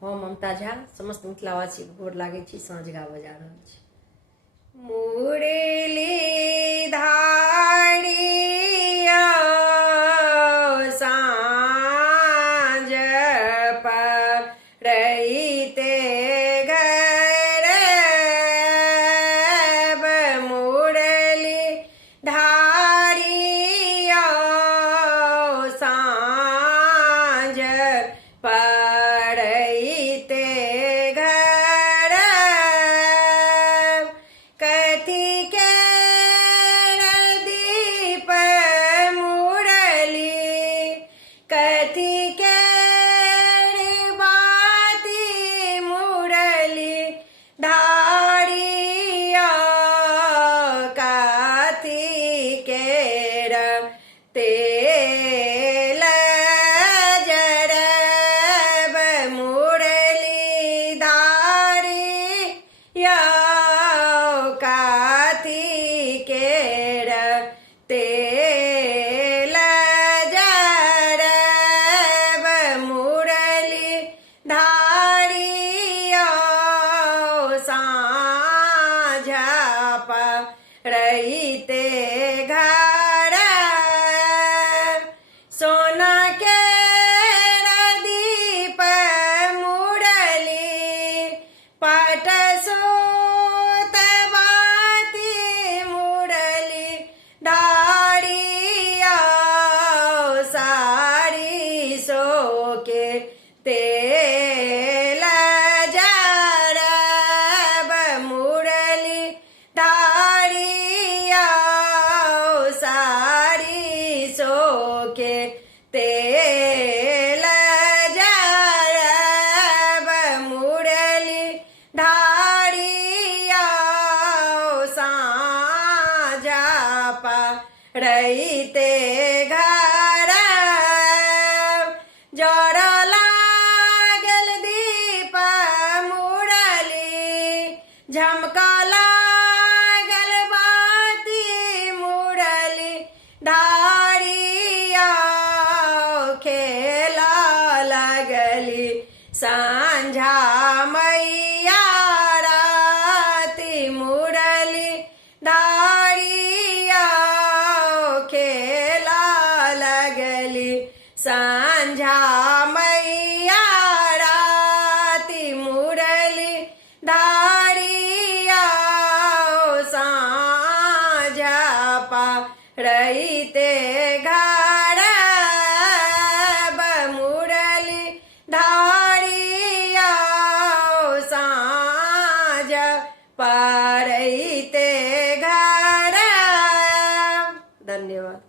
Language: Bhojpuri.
हम ममता झा समस्त मिथिलावासी गोर लागे छी, साँझ गाबऽ जा रहल छी। मुरली धारिया साँझ पड़ैते गरब, मुरली धारिया साँझ पड़ैते गरब, कथी के दीप मुरली, कथी के बाती मुरली धारिया, कथी के तेल जरब, मुरली धारिया कथी के तेल जरब, मुरली धारिया साँझ पड़ैते गरब, सोना के दीप मुरली पट सूत बाती मुरली धारिया, सारी सो के तेल जरब, मुरली धारिया सारी सो के तेल जरब, मुरली धारिया साँझ पड़ैते गरब, जड़ लागल दीप मुरली, झमका लागल बाती मुरली धारिया, खेला लगली साँझा मैया राती मुरली धारिया, खेला लगली साँझा मैया राती मुरली धारिया, साँझ पड़ैते गरब, मुरली धारिया साँझ पड़ैते गरब। धन्यवाद।